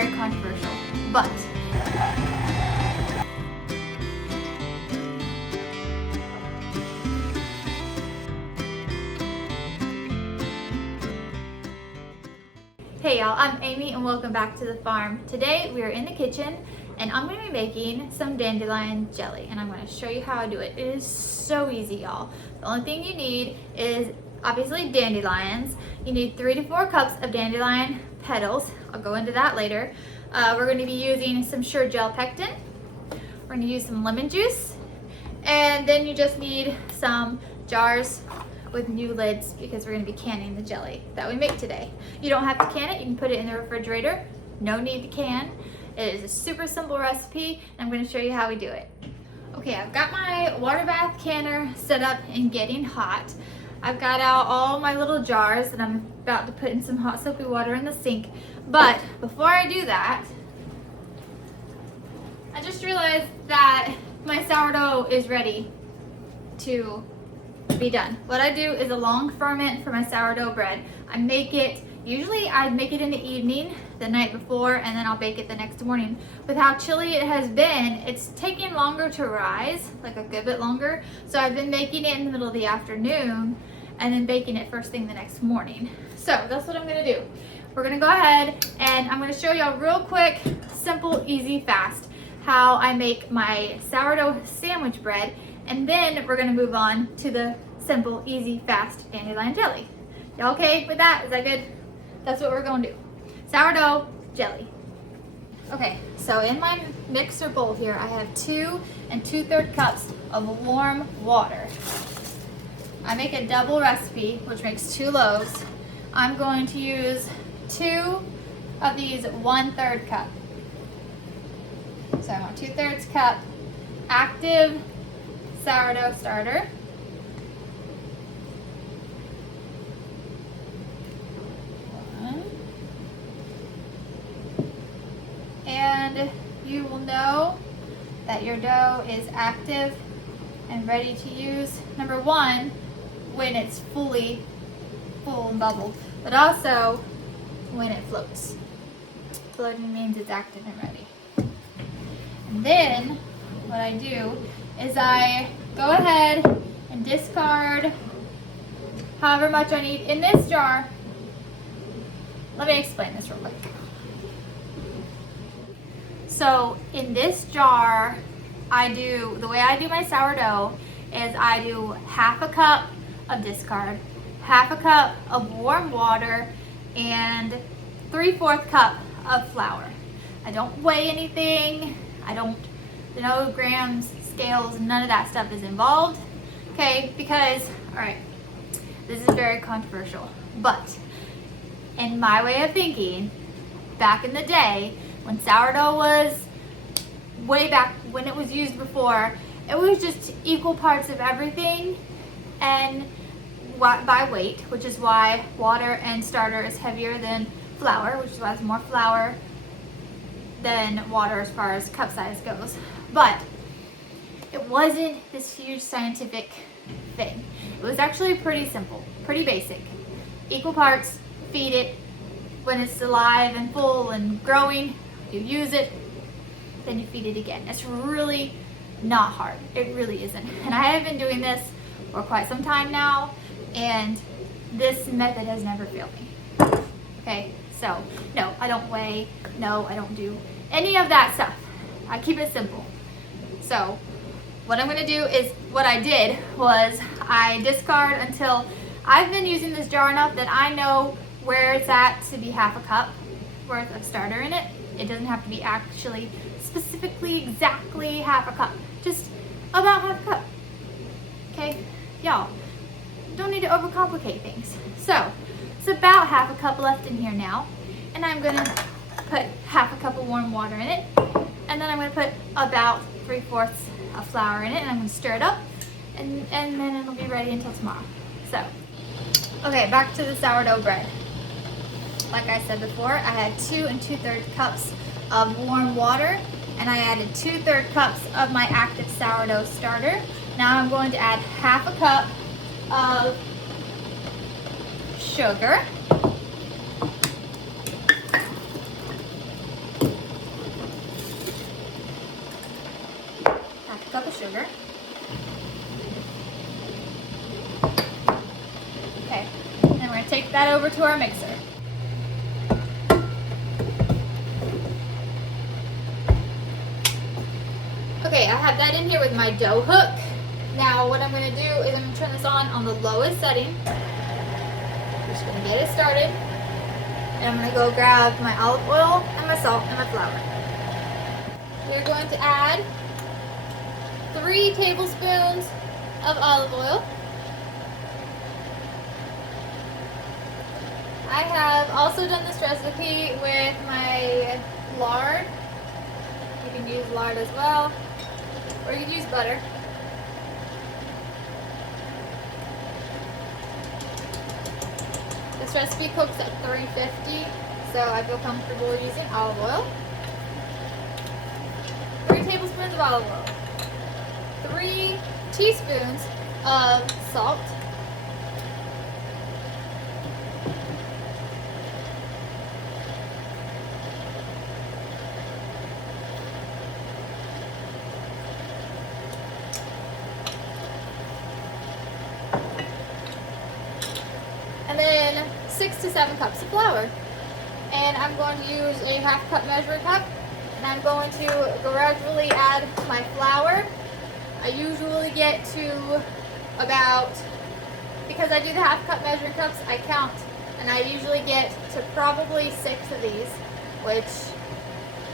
very controversial, but hey y'all, I'm Amy and welcome back to the farm. Today we are in the kitchen and I'm going to be making some dandelion jelly and I'm going to show you how I do it. It is so easy, y'all. The only thing you need is obviously dandelions. You need 3 to 4 cups of dandelion petals. I'll go into that later. We're going to be using some sure gel pectin. We're going to use some lemon juice, and then you just need some jars with new lids because we're going to be canning the jelly that we make today. You don't have to can it, you can put it in the refrigerator. No need to can. It is a super simple recipe and I'm going to show you how we do it. Okay, I've got my water bath canner set up and getting hot. I've got out all my little jars and I'm about to put in some hot soapy water in the sink. But before I do that, I just realized that my sourdough is ready to be done. What I do is a long ferment for my sourdough bread. Usually I make it in the evening, the night before, and then I'll bake it the next morning. With how chilly it has been, it's taking longer to rise, like a good bit longer. So I've been making it in the middle of the afternoon and then baking it first thing the next morning. So that's what I'm gonna do. We're gonna go ahead and I'm gonna show y'all real quick, simple, easy, fast, how I make my sourdough sandwich bread, and then we're gonna move on to the simple, easy, fast dandelion jelly. Y'all okay with that? Is that good? That's what we're gonna do. Sourdough jelly. Okay, so in my mixer bowl here, I have 2 2/3 cups of warm water. I make a double recipe, which makes 2 loaves. I'm going to use 2 of these 1/3 cup. So I want 2/3 cup active sourdough starter. And you will know that your dough is active and ready to use, number 1, when it's full and bubbled, but also when it floats. Floating means it's active and ready. And then what I do is I go ahead and discard however much I need in this jar. Let me explain this real quick. So in this jar, the way I do my sourdough is I do 1/2 cup of discard, 1/2 cup of warm water, and 3/4 cup of flour. I don't weigh anything. No grams, scales, none of that stuff is involved. Okay, because, all right, this is very controversial, but in my way of thinking, back in the day, when sourdough was way back when it was used before, it was just equal parts of everything and by weight, which is why water and starter is heavier than flour, which is why it's more flour than water as far as cup size goes. But it wasn't this huge scientific thing. It was actually pretty simple, pretty basic. Equal parts, feed it. When it's alive and full and growing, you use it, then you feed it again. It's really not hard. It really isn't. And I have been doing this for quite some time now, and this method has never failed me. Okay, so no, I don't weigh. No, I don't do any of that stuff. I keep it simple. So what I'm gonna do is, what I did was I discard until I've been using this jar enough that I know where it's at to be 1/2 cup worth of starter in it. It doesn't have to be actually specifically exactly 1/2 cup, just about 1/2 cup. Okay, y'all, don't need to overcomplicate things. So it's about 1/2 cup left in here now, and I'm gonna put 1/2 cup of warm water in it, and then I'm gonna put about 3/4 of flour in it, and I'm gonna stir it up, and then it'll be ready until tomorrow. So, okay, back to the sourdough bread. Like I said before, I had 2 2/3 cups of warm water, and I added 2/3 cups of my active sourdough starter. Now I'm going to add 1/2 cup of sugar. sugar. Okay, and we're going to take that over to our mixer. Okay, I have that in here with my dough hook. Now what I'm going to do is I'm going to turn this on the lowest setting. Just going to get it started. And I'm going to go grab my olive oil and my salt and my flour. We're going to add 3 tablespoons of olive oil. I have also done this recipe with my lard. You can use lard as well, or you can use butter. This recipe cooks at 350, so I feel comfortable using olive oil. 3 tablespoons of olive oil. 3 teaspoons of salt. And then 6 to 7 cups of flour. And I'm going to use a 1/2 cup measuring cup. And I'm going to gradually add my flour. I usually get to about, because I do the 1/2 cup measuring cups, I count. And I usually get to probably 6 of these, which,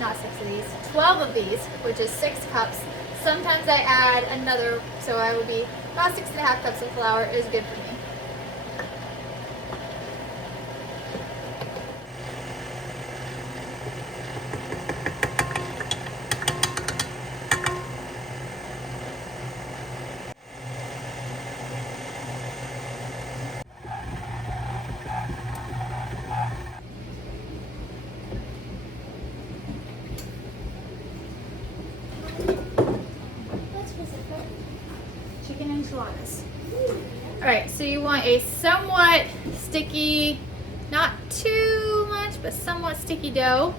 not 6 of these, 12 of these, which is 6 cups. Sometimes I add another, so I would be about 6.5 cups of flour is good for me. Chicken enchiladas. Alright, so you want a somewhat sticky, not too much, but somewhat sticky dough.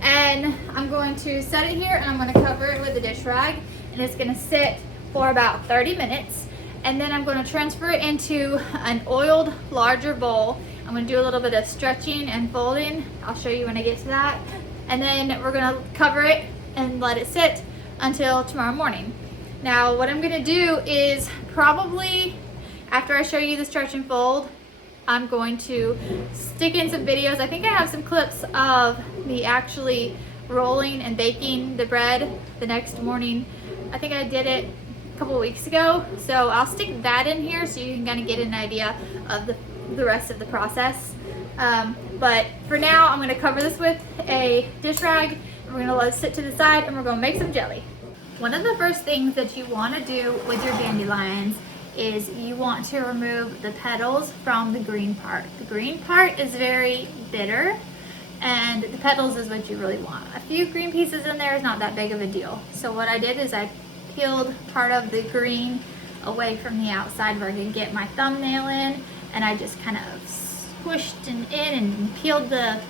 And I'm going to set it here and I'm going to cover it with a dish rag. And it's going to sit for about 30 minutes. And then I'm going to transfer it into an oiled, larger bowl. I'm going to do a little bit of stretching and folding. I'll show you when I get to that. And then we're going to cover it and let it sit until tomorrow morning. Now what I'm going to do is probably after I show you the stretch and fold, I'm going to stick in some videos. I think I have some clips of me actually rolling and baking the bread the next morning. I think I did it a couple weeks ago. So I'll stick that in here so you can kind of get an idea of the rest of the process. But for now, I'm going to cover this with a dish rag. We're going to let it sit to the side and we're going to make some jelly. One of the first things that you want to do with your dandelions is you want to remove the petals from the green part. The green part is very bitter and the petals is what you really want. A few green pieces in there is not that big of a deal. So what I did is I peeled part of the green away from the outside where I could get my thumbnail in, and I just kind of squished in and peeled the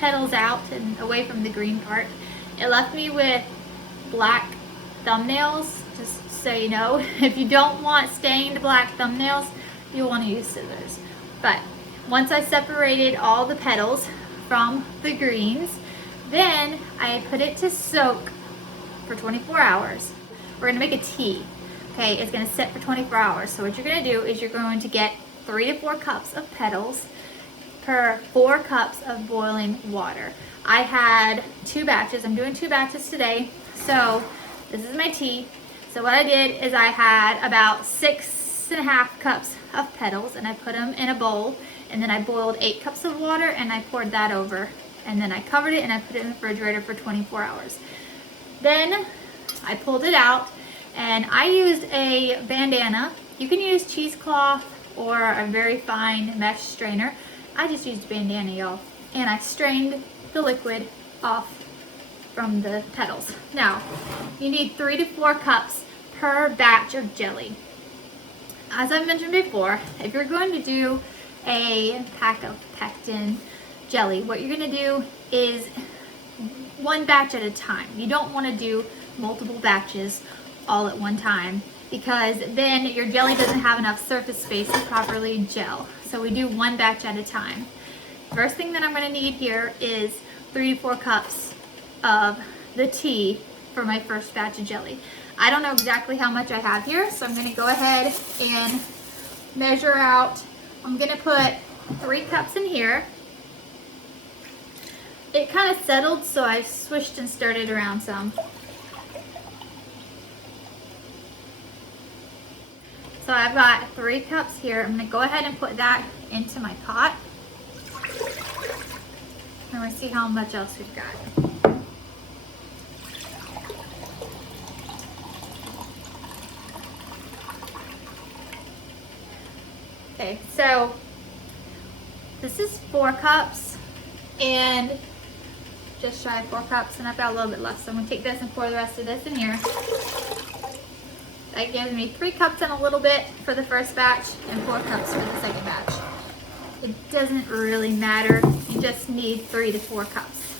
petals out and away from the green part. It left me with black thumbnails, just so you know. If you don't want stained black thumbnails, you'll want to use scissors. But once I separated all the petals from the greens, then I put it to soak for 24 hours. We're going to make a tea. Okay, it's going to sit for 24 hours. So what you're going to do is you're going to get 3 to 4 cups of petals per 4 cups of boiling water. I had 2 batches. I'm doing 2 batches today. So this is my tea. So what I did is I had about 6.5 cups of petals and I put them in a bowl, and then I boiled 8 cups of water and I poured that over, and then I covered it and I put it in the refrigerator for 24 hours. Then I pulled it out and I used a bandana. You can use cheesecloth or a very fine mesh strainer. I just used a bandana, y'all, and I strained the liquid off from the petals. Now, you need 3 to 4 cups per batch of jelly. As I mentioned before, if you're going to do a pack of pectin jelly, what you're going to do is 1 batch at a time. You don't want to do multiple batches all at one time, because then your jelly doesn't have enough surface space to properly gel. So we do one batch at a time. First thing that I'm going to need here is 3 to 4 cups of the tea for my first batch of jelly. I don't know exactly how much I have here, so I'm going to go ahead and measure out. I'm going to put 3 cups in here. It kind of settled, so I swished and stirred it around some. So I've got 3 cups here. I'm going to go ahead and put that into my pot. And we'll see how much else we've got. Okay, so this is 4 cups and just shy of 4 cups, and I've got a little bit left. So I'm gonna take this and pour the rest of this in here. That gives me 3 cups and a little bit for the first batch and 4 cups for the second batch. It doesn't really matter. You just need 3 to 4 cups.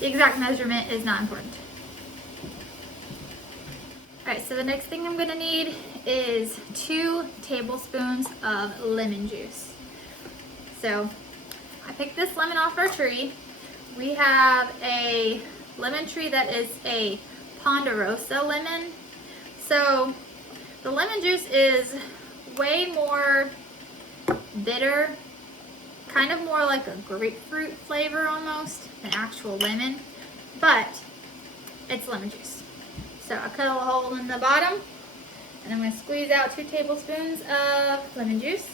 The exact measurement is not important. All right, so the next thing I'm gonna need is 2 tablespoons of lemon juice. So I picked this lemon off our tree. We have a lemon tree that is a ponderosa lemon. So the lemon juice is way more bitter, kind of more like a grapefruit flavor almost than actual lemon, but it's lemon juice. So I cut a hole in the bottom, and I'm going to squeeze out 2 tablespoons of lemon juice.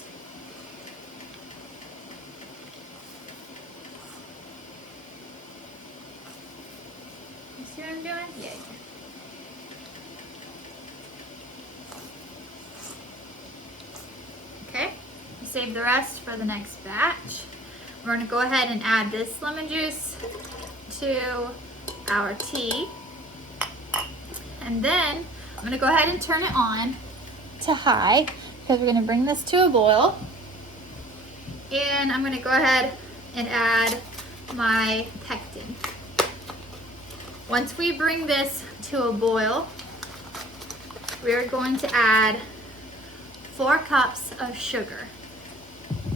You see what I'm doing? Yeah. Okay, save the rest for the next batch. We're going to go ahead and add this lemon juice to our tea. And then I'm going to go ahead and turn it on to high, because we're going to bring this to a boil. And I'm going to go ahead and add my pectin. Once we bring this to a boil, we're going to add 4 cups of sugar.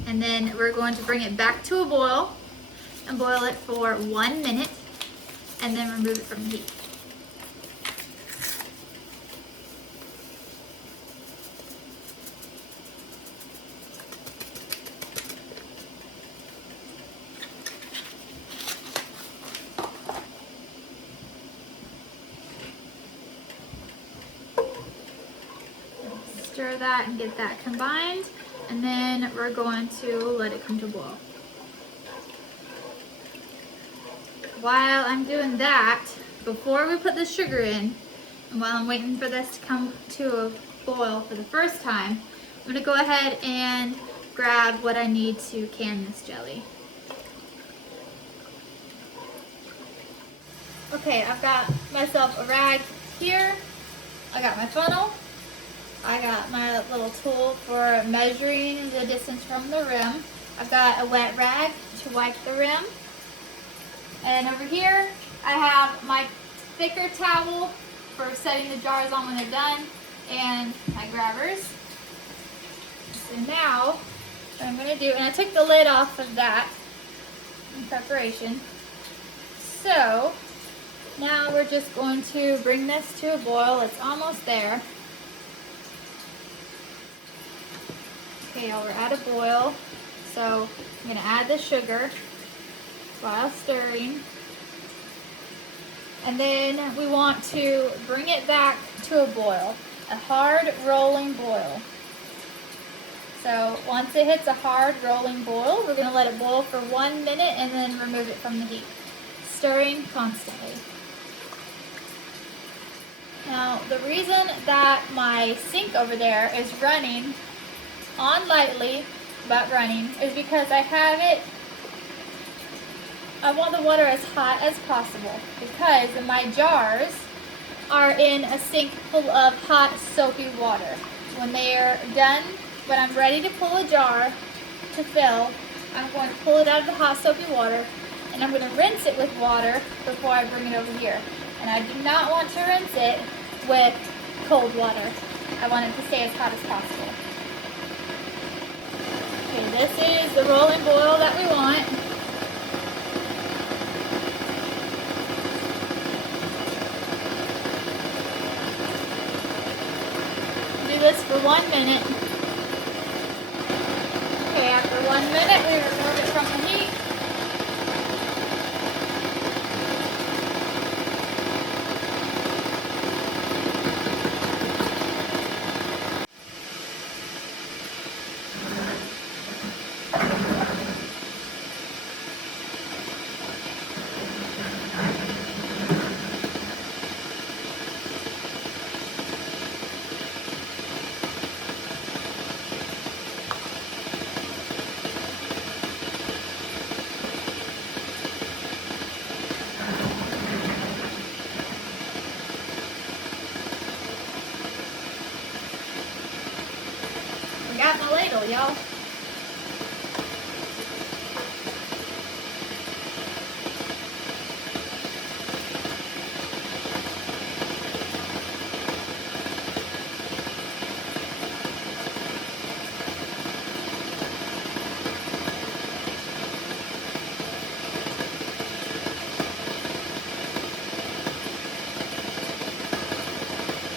And then we're going to bring it back to a boil and boil it for 1 minute, and then remove it from the heat. Stir that and get that combined, and then we're going to let it come to a boil. While I'm doing that, before we put the sugar in, and while I'm waiting for this to come to a boil for the first time, I'm going to go ahead and grab what I need to can this jelly. Okay, I've got myself a rag here. I got my funnel. I got my little tool for measuring the distance from the rim. I've got a wet rag to wipe the rim. And over here, I have my thicker towel for setting the jars on when they're done, and my grabbers. So now, what I'm gonna do, and I took the lid off of that in preparation. So, now we're just going to bring this to a boil. It's almost there. Okay, y'all, we're at a boil, so I'm going to add the sugar while stirring. And then we want to bring it back to a boil, a hard rolling boil. So once it hits a hard rolling boil, we're going to let it boil for 1 minute and then remove it from the heat, stirring constantly. Now, the reason that my sink over there is running on lightly, about running, is because I want the water as hot as possible, because my jars are in a sink full of hot soapy water. When they are done, when I'm ready to pull a jar to fill, I'm going to pull it out of the hot soapy water, and I'm going to rinse it with water before I bring it over here. And I do not want to rinse it with cold water. I want it to stay as hot as possible. Okay, this is the rolling boil that we want. Do this for 1 minute. Okay, after 1 minute, we remove it from the heat. Got my ladle, y'all.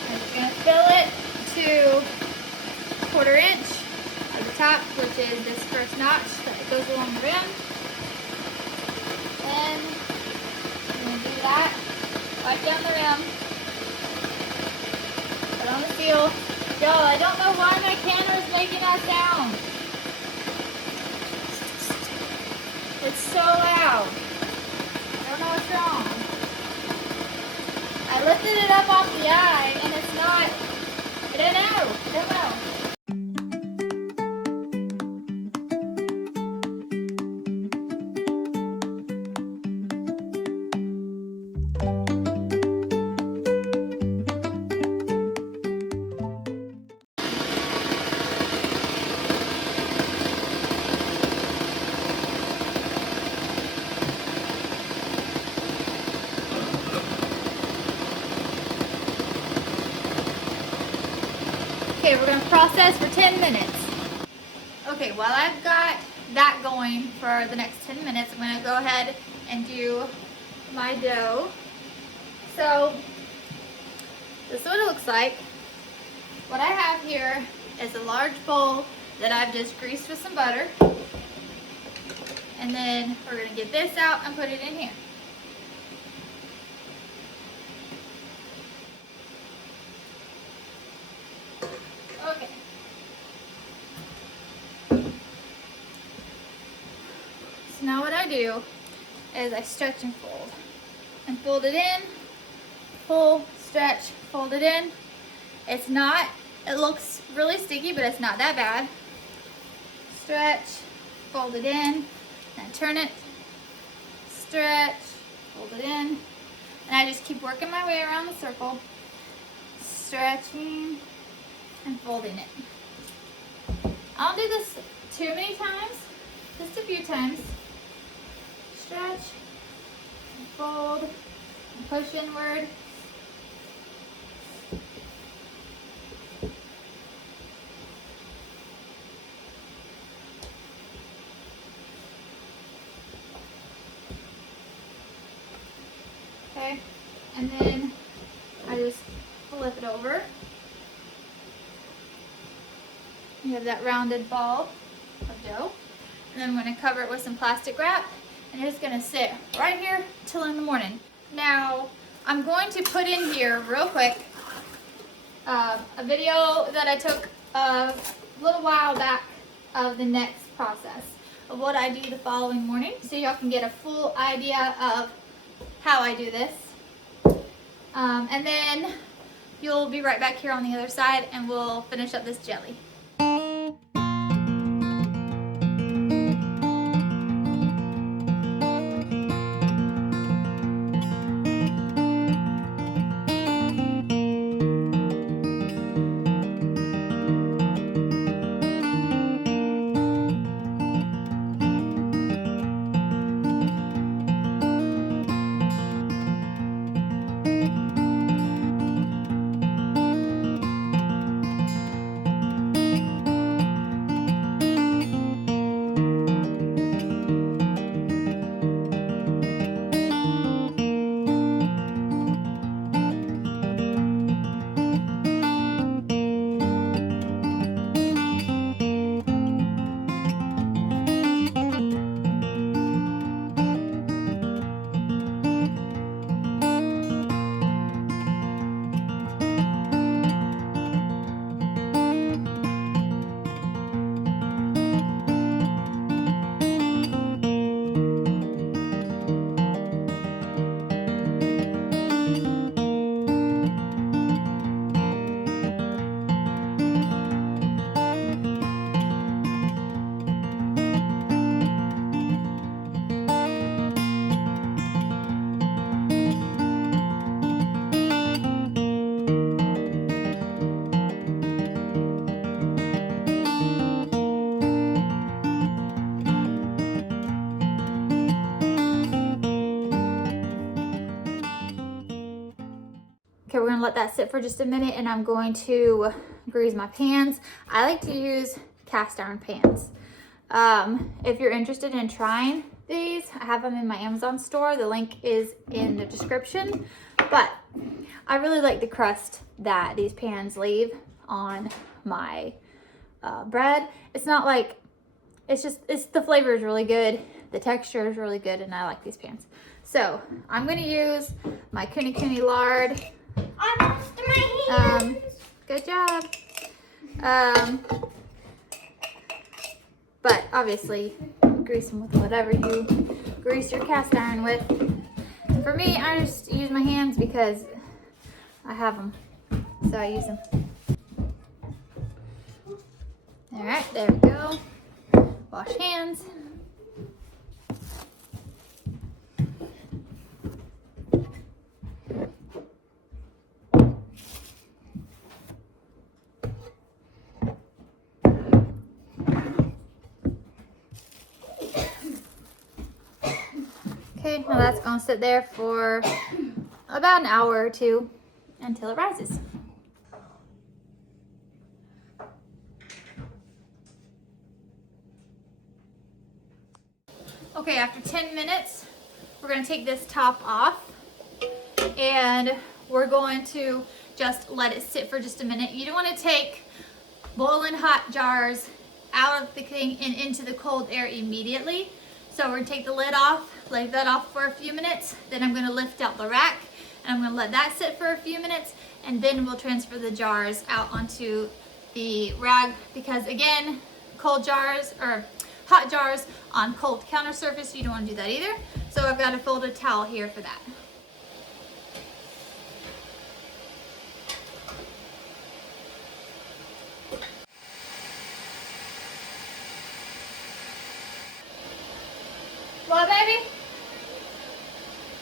I'm just gonna fill it to 1/4 inch at the top, which is this first notch that goes along the rim. And I'm going to do that right down the rim. Put on the seal. Y'all, I don't know why my canner is making that sound. It's so loud. I don't know what's wrong. I lifted it up off the eye and it's not. I don't know. Okay, we're going to process for 10 minutes. Okay, while I've got that going for the next 10 minutes, I'm going to go ahead and do my dough. So, this is what it looks like. What I have here is a large bowl that I've just greased with some butter. And then we're going to get this out and put it in here. Okay. So now what I do is I stretch and fold. And fold it in, pull, stretch, fold it in. It looks really sticky, but it's not that bad. Stretch, fold it in, and turn it, stretch, fold it in. And I just keep working my way around the circle, stretching and folding it. I don't do this too many times, just a few times. Stretch, and fold, and push inward. Okay, and then I just flip it over. You have that rounded ball of dough. And then I'm going to cover it with some plastic wrap. And it's going to sit right here till in the morning. Now, I'm going to put in here real quick a video that I took a little while back of the next process of what I do the following morning, so y'all can get a full idea of how I do this. And then you'll be right back here on the other side and we'll finish up this jelly. Okay, we're gonna let that sit for just a minute and I'm going to grease my pans. I like to use cast iron pans. If you're interested in trying these, I have them in my Amazon store. The link is in the description. But I really like the crust that these pans leave on my bread. It's not like, the flavor is really good. The texture is really good and I like these pans. So I'm gonna use my kuni kuni lard. I lost my hands. Good job. But obviously, grease them with whatever you grease your cast iron with. For me, I just use my hands because I have them, so I use them. All right, there we go. Wash hands. Okay, now that's gonna sit there for about an hour or two until it rises. Okay, after 10 minutes, we're gonna take this top off and we're going to just let it sit for just a minute. You don't wanna take boiling hot jars out of the thing and into the cold air immediately. So we're gonna take the lid off, leave that off for a few minutes. Then I'm gonna lift out the rack and I'm gonna let that sit for a few minutes and then we'll transfer the jars out onto the rag because again, cold jars or hot jars on cold counter surface, you don't wanna do that either. So I've got a folded towel here for that. What, baby?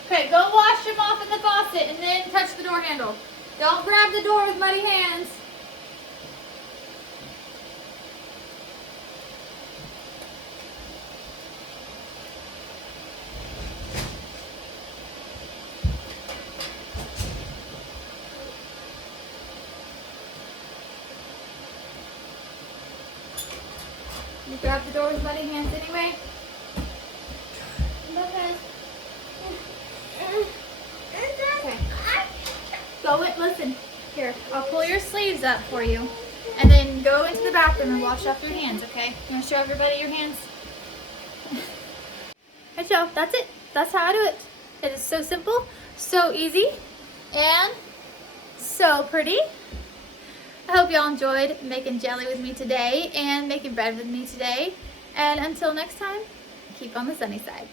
Okay, go wash them off in the faucet and then touch the door handle. Don't grab the door with muddy hands. You grab the door with muddy hands anyway? Okay. Go in, listen, here, I'll pull your sleeves up for you and then go into the bathroom and wash off your hands, okay? You want to show everybody your hands? Hey, Joe, that's it. That's how I do it. It is so simple, so easy, and so pretty. I hope y'all enjoyed making jelly with me today and making bread with me today. And until next time, keep on the sunny side.